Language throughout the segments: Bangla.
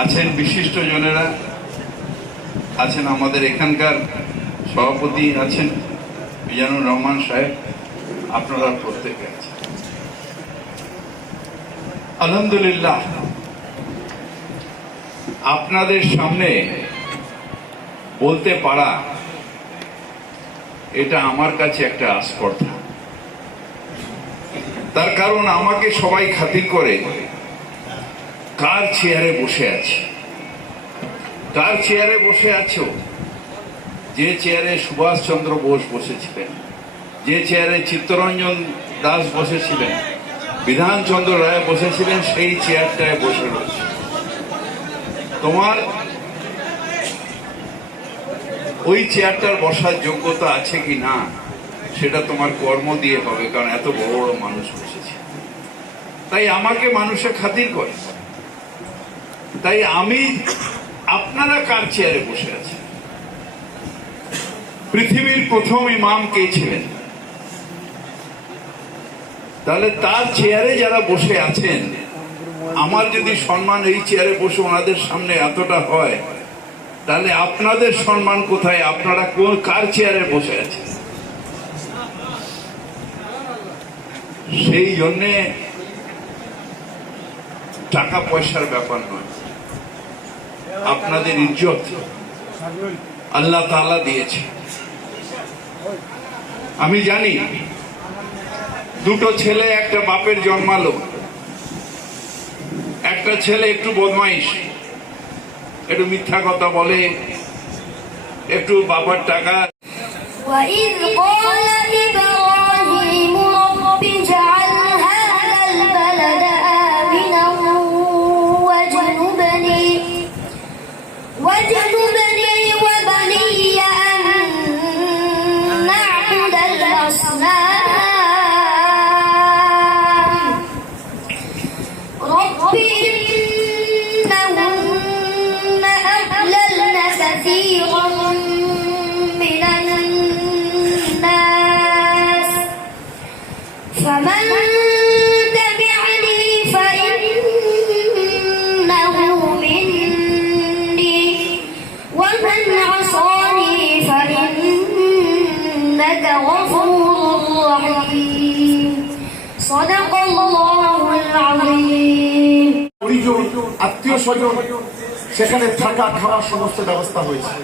আছেন বিশিষ্ট জনেরা, আছেন আমাদের এখানকার সভাপতি আছেন মিজানুর রহমান সাহেব, আপনারা প্রত্যেকে আছেন। আলহামদুলিল্লাহ, আপনাদের সামনে বলতে পারা এটা আমার কাছে একটা আস্পর্ধা। তার কারণ আমাকে সবাই খাতির করে কার চেয়ারে বসে আছে? কার চেয়ারে বসে আছো? যে চেয়ারে সুভাষচন্দ্র বোস বসেছিলেন, যে চেয়ারে চিত্তরঞ্জন দাস বসেছিলেন, বিধানচন্দ্র রায় বসেছিলেন, সেই চেয়ারটায় বসে রয়েছে। তোমার ওই চেয়ারটার বসার যোগ্যতা আছে কি না, সেটা তোমার কর্ম দিয়ে হবে, কারণ এত বড় বড় মানুষ বসেছে। তাই আমাকে মানুষে খাতির করে। তাই আমি আপনারা কার চেয়ারে বসে আছেন? পৃথিবীর প্রথম ইমাম কে ছিলেন? তাহলে তার চেয়ারে যারা বসে আছেন, আমার যদি সম্মান এই চেয়ারে বসে ওনাদের সামনে এতটা হয়, তাহলে আপনাদের সম্মান কোথায়? আপনারা কোন কার চেয়ারে বসে আছেন? সেই জন্যে টাকা পয়সার ব্যাপার নয়। আপনাদের ইজ্জত আল্লাহ তাআলা দিয়েছে। আমি জানি দুটো ছেলে একটা বাপের জন্মালো, একটা ছেলে একটু বদমাইশ, একটু মিথ্যা কথা বলে, একটু বাবার টাকা। الأصنام رب إنهن من الناس. فمن تبعني فإنه مني ومن عصاني فإنك غفور আত্মীয় স্বজন সেখানে থাকা খাওয়া সমস্ত ব্যবস্থা হয়েছে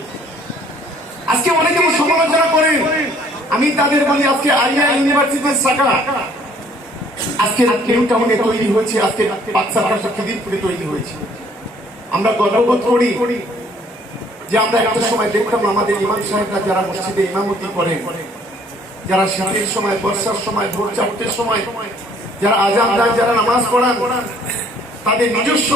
আজকে অনেকে সমালোচনা আমি তাদের আজকে আইয়া ইউনিভার্সিটির শাখা তৈরি হয়েছে তৈরি হয়েছে আমরা গর্ববোধ করি যে আমরা একটা সময় দেখতাম আমাদের ইমাম সাহেবরা যারা মসজিদে ইমামতি করেন যারা শীতের সময়, বর্ষার সময়, ভোর চারটের সময়, যারা আজান দেয়, যারা নামাজ পড়ান, তাদের নিজস্ব